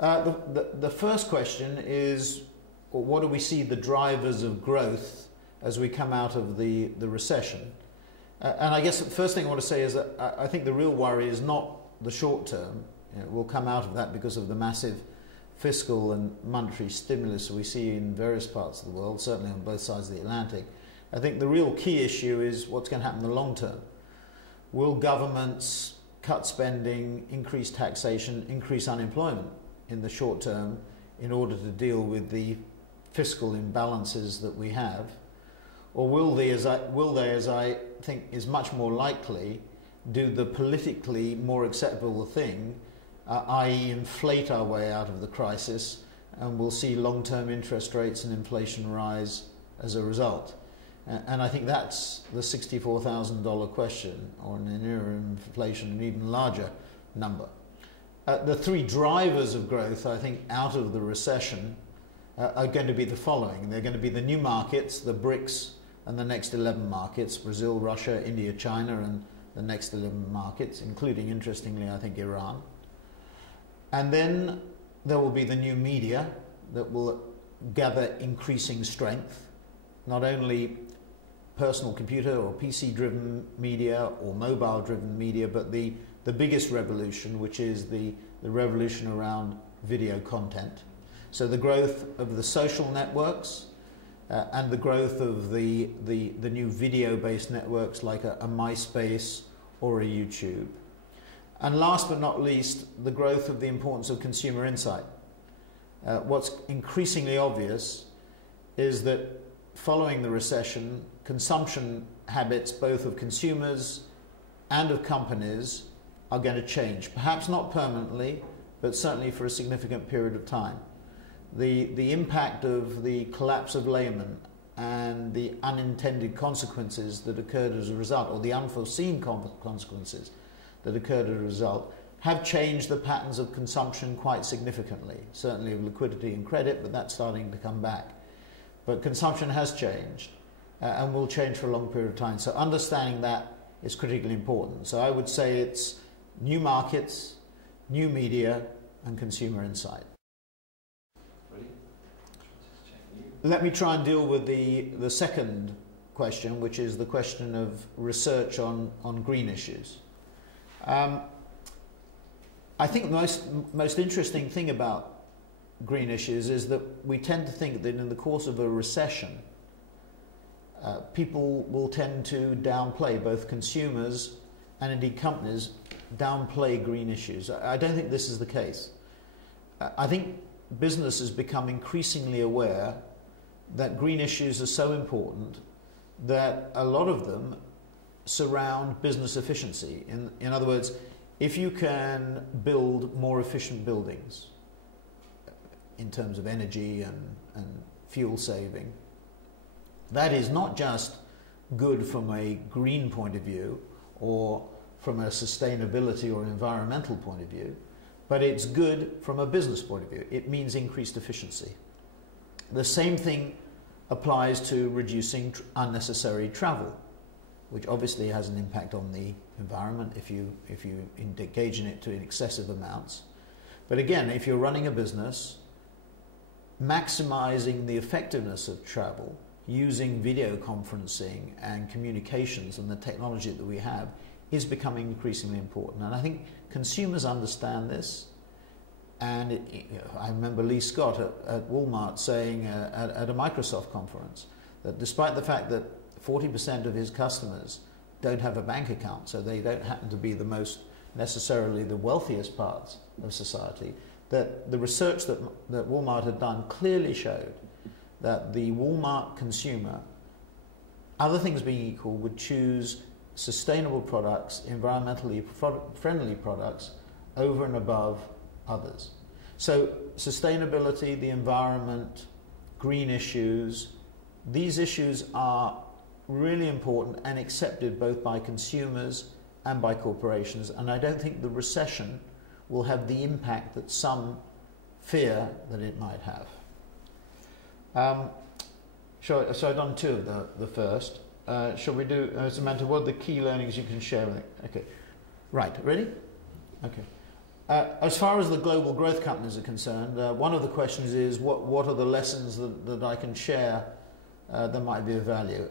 The first question is, what do we see the drivers of growth as we come out of the recession? And I guess the first thing I want to say is that I think the real worry is not the short term. We'll come out of that because of the massive fiscal and monetary stimulus we see in various parts of the world, certainly on both sides of the Atlantic. I think the real key issue is what's going to happen in the long term. Will governments cut spending, increase taxation, increase unemployment in the short term in order to deal with the fiscal imbalances that we have? Or will they, as I think is much more likely, do the politically more acceptable thing, i.e. inflate our way out of the crisis, and we'll see long-term interest rates and inflation rise as a result? And I think that's the $64,000 question, or an era of inflation, an even larger number. The three drivers of growth, I think, out of the recession are going to be the following. They're going to be the new markets, the BRICS, and the next 11 markets, Brazil, Russia, India, China, and the next 11 markets, including, interestingly, I think, Iran. And then there will be the new media that will gather increasing strength, not only personal computer or PC-driven media or mobile-driven media, but the biggest revolution, which is the revolution around video content. So the growth of the social networks and the growth of the new video-based networks like a MySpace or a YouTube. And last but not least, the growth of the importance of consumer insight. What's increasingly obvious is that following the recession, consumption habits both of consumers and of companies are going to change. Perhaps not permanently, but certainly for a significant period of time. The impact of the collapse of Lehman and the unintended consequences that occurred as a result, or the unforeseen consequences that occurred as a result, have changed the patterns of consumption quite significantly. Certainly of liquidity and credit, but that's starting to come back. But consumption has changed and will change for a long period of time. So understanding that is critically important. So I would say it's new markets, new media, and consumer insight. Let me try and deal with the second question, which is the question of research on green issues. I think the most interesting thing about green issues is that we tend to think that in the course of a recession, people will tend to downplay, both consumers and indeed companies, downplay green issues. I don't think this is the case. I think business has become increasingly aware that green issues are so important that a lot of them surround business efficiency. In other words, if you can build more efficient buildings in terms of energy and fuel saving, that is not just good from a green point of view or from a sustainability or environmental point of view, but it's good from a business point of view. It means increased efficiency. The same thing applies to reducing unnecessary travel, which obviously has an impact on the environment if you engage in it to excessive amounts. But again, if you're running a business, maximizing the effectiveness of travel using video conferencing and communications and the technology that we have is becoming increasingly important. And I think consumers understand this. And I remember Lee Scott at Walmart saying at a Microsoft conference that despite the fact that 40% of his customers don't have a bank account, so they don't happen to be the most necessarily the wealthiest parts of society, that the research that Walmart had done clearly showed that the Walmart consumer, other things being equal, would choose sustainable products, environmentally friendly products over and above others. So sustainability, the environment, green issues, these issues are really important and accepted both by consumers and by corporations, and I don't think the recession will have the impact that some fear that it might have. So I've done two of the first. Shall we do, Samantha, what are the key learnings you can share with it? Okay. Right, ready? Okay. As far as the global growth companies are concerned, one of the questions is what are the lessons that I can share that might be of value?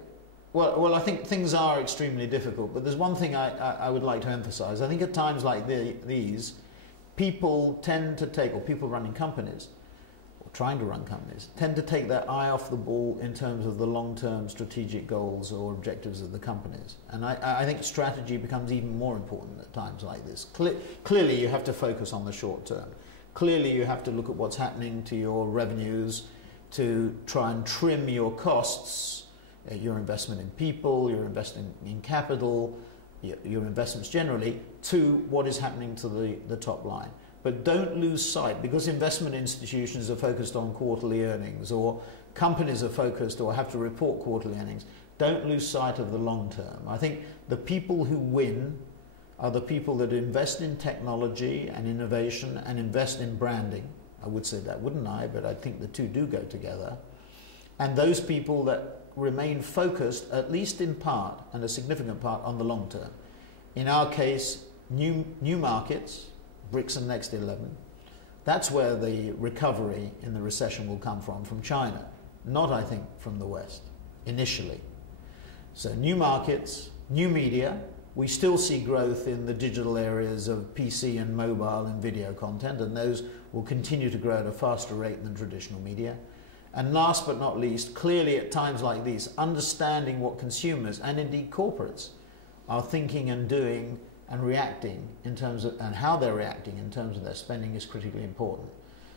Well, I think things are extremely difficult, but there's one thing I would like to emphasize. I think at times like these, people tend to take, or people running companies, or trying to run companies, tend to take their eye off the ball in terms of the long-term strategic goals or objectives of the companies. And I think strategy becomes even more important at times like this. Clearly, you have to focus on the short term. Clearly, you have to look at what's happening to your revenues to try and trim your costs, your investment in people, your investment in capital, your investments generally, to what is happening to the top line. But don't lose sight, because investment institutions are focused on quarterly earnings, or companies are focused or have to report quarterly earnings. Don't lose sight of the long term. I think the people who win are the people that invest in technology and innovation and invest in branding. I would say that, wouldn't I? But I think the two do go together. And those people that remain focused, at least in part, and a significant part, on the long term. In our case, new markets, BRICS and Next 11, that's where the recovery in the recession will come from China, not, I think, from the West, initially. So new markets, new media, we still see growth in the digital areas of PC and mobile and video content, and those will continue to grow at a faster rate than traditional media. And last but not least, clearly at times like these, understanding what consumers and indeed corporates are thinking and doing and reacting in terms of, and how they're reacting in terms of their spending is critically important.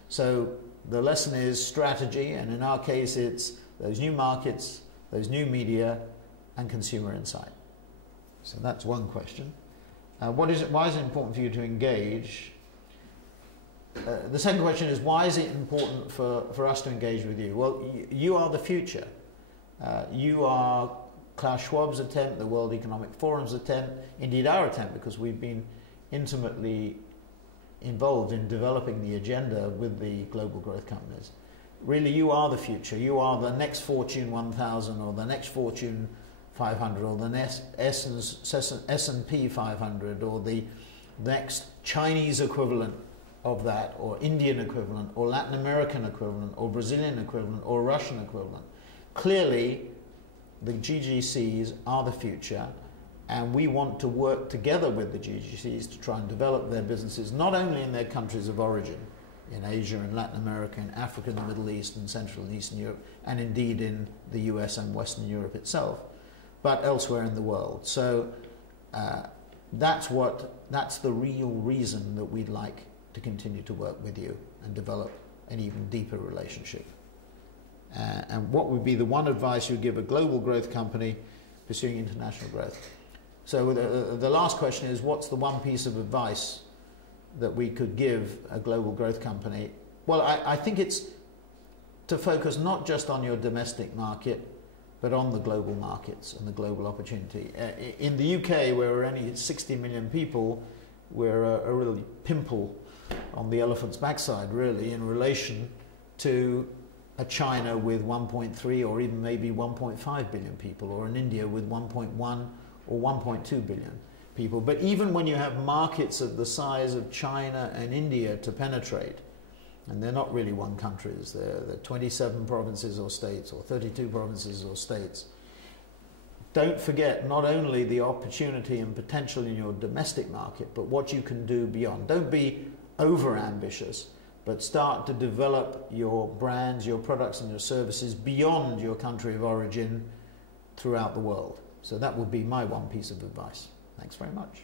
So the lesson is strategy, and in our case it's those new markets, those new media, and consumer insight. So that's one question. Why is it important for you to engage? The second question is, why is it important for us to engage with you? Well, you are the future. You are Klaus Schwab's attempt, the World Economic Forum's attempt, indeed our attempt, because we've been intimately involved in developing the agenda with the global growth companies. Really, you are the future. You are the next Fortune 1000 or the next Fortune 500 or the next S&P 500 or the next Chinese equivalent of that, or Indian equivalent, or Latin American equivalent, or Brazilian equivalent, or Russian equivalent. Clearly, the GGCs are the future, and we want to work together with the GGCs to try and develop their businesses, not only in their countries of origin, in Asia and Latin America, in Africa and the Middle East, and Central and Eastern Europe, and indeed in the US and Western Europe itself, but elsewhere in the world. So that's the real reason that we'd like to continue to work with you and develop an even deeper relationship. And what would be the one advice you would give a global growth company pursuing international growth? So the last question is, what's the one piece of advice that we could give a global growth company? Well, I think it's to focus not just on your domestic market, but on the global markets and the global opportunity. In the UK, where we're only 60 million people, we're a really pimple on the elephant's backside, really, in relation to a China with 1.3 or even maybe 1.5 billion people, or an India with 1.1 or 1.2 billion people. But even when you have markets of the size of China and India to penetrate, and they're not really one countries, they're 27 provinces or states, or 32 provinces or states, don't forget not only the opportunity and potential in your domestic market, but what you can do beyond. Don't be over-ambitious, but start to develop your brands, your products and your services beyond your country of origin throughout the world. So that would be my one piece of advice. Thanks very much.